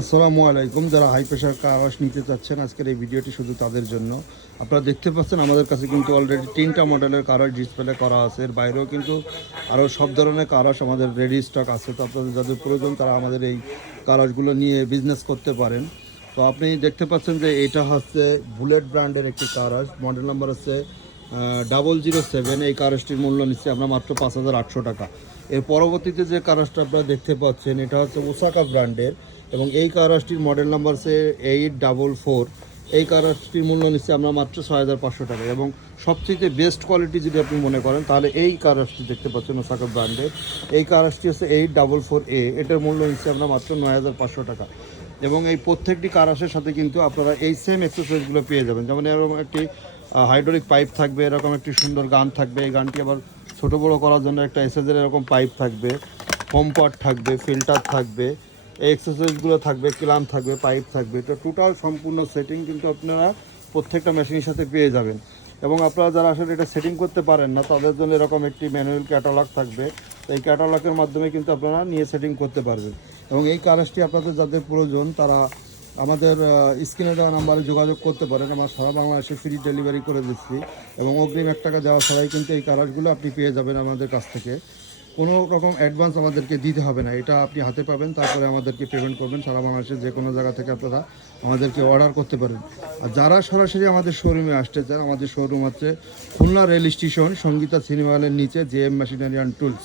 আসসালামু আলাইকুম। যারা হাই প্রেশার কার ওয়াশ নিতে চাচ্ছেন, আজকের এই ভিডিওটি শুধু তাদের জন্য। আপনারা দেখতে পাচ্ছেন আমাদের কাছে কিন্তু অলরেডি 3টা মডেলের কার ওয়াশ ডিসপ্লে করা আছে। এর বাইরেও কিন্তু আরও সব ধরনের কার ওয়াশ আমাদের রেডি স্টক আছে। তো আপনাদের যাদের প্রয়োজন তারা আমাদের এই কার ওয়াশগুলো নিয়ে বিজনেস করতে পারেন। তো আপনি দেখতে পাচ্ছেন যে এটা হচ্ছে বুলেট ব্র্যান্ডের একটি কার ওয়াশ, মডেল নাম্বার হচ্ছে 007। এই কার ওয়াশটির মূল্য নিচ্ছে আমরা মাত্র 5,800 টাকা। এর পরবর্তীতে যে কার ওয়াশটা আপনারা দেখতে পাচ্ছেন এটা হচ্ছে ওসাকা ব্র্যান্ডের, এবং এই কার ওয়াশটির মডেল নাম্বার হচ্ছে 844। এই কার ওয়াশটির মূল্য নিচ্ছে আমরা মাত্র 6,500 টাকা। এবং সবচেয়ে বেস্ট কোয়ালিটি যদি আপনি মনে করেন তাহলে এই কার ওয়াশটি দেখতে পাচ্ছেন ওসাকা ব্র্যান্ডের। এই কার ওয়াশটি হচ্ছে 844A। এটার মূল্য নিচ্ছে আমরা মাত্র 9,500 টাকা। এবং এই প্রত্যেকটি কার ওয়াশের সাথে কিন্তু আপনারা এই সেম এক্সেসরিজগুলো পেয়ে যাবেন। যেমন এরকম একটি হাইড্রোলিক পাইপ থাকবে, এরকম একটি সুন্দর গান থাকবে। এই গানটি আবার ছোটো বড়ো করার জন্য একটা এসএসের এরকম পাইপ থাকবে, হোম পট থাকবে, ফিল্টার থাকবে, এই এক্সেসরিজগুলো থাকবে, ক্লাম থাকবে, পাইপ থাকবে। তো টোটাল সম্পূর্ণ সেটিং কিন্তু আপনারা প্রত্যেকটা মেশিনের সাথে পেয়ে যাবেন। এবং আপনারা যারা আসলে এটা সেটিং করতে পারেন না তাদের জন্য এরকম একটি ম্যানুয়াল ক্যাটালগ থাকবে। এই ক্যাটালগের মাধ্যমে কিন্তু আপনারা নিয়ে সেটিং করতে পারবেন। এবং এই কারেজটি আপনাদের যাদের প্রয়োজন তারা আমাদের স্ক্রিনে দেওয়া নাম্বারে যোগাযোগ করতে পারেন। আমরা সারা বাংলাদেশে ফ্রি ডেলিভারি করে দিচ্ছি, এবং অগ্রিম 1 টাকা দেওয়া ছাড়াই কিন্তু এই কারেজগুলো আপনি পেয়ে যাবেন আমাদের কাছ থেকে। কোনো রকম অ্যাডভান্স আমাদেরকে দিতে হবে না, এটা আপনি হাতে পাবেন, তারপরে আমাদেরকে পেমেন্ট করবেন। সারা বাংলাদেশের যে কোনো জায়গা থেকে আপনারা আমাদেরকে অর্ডার করতে পারেন। আর যারা সরাসরি আমাদের শোরুমে আসতে চান, আমাদের শোরুম হচ্ছে Khulna rail station, Sangeeta cinema হলের নিচে JM মেশিনারি অ্যান্ড টুলস।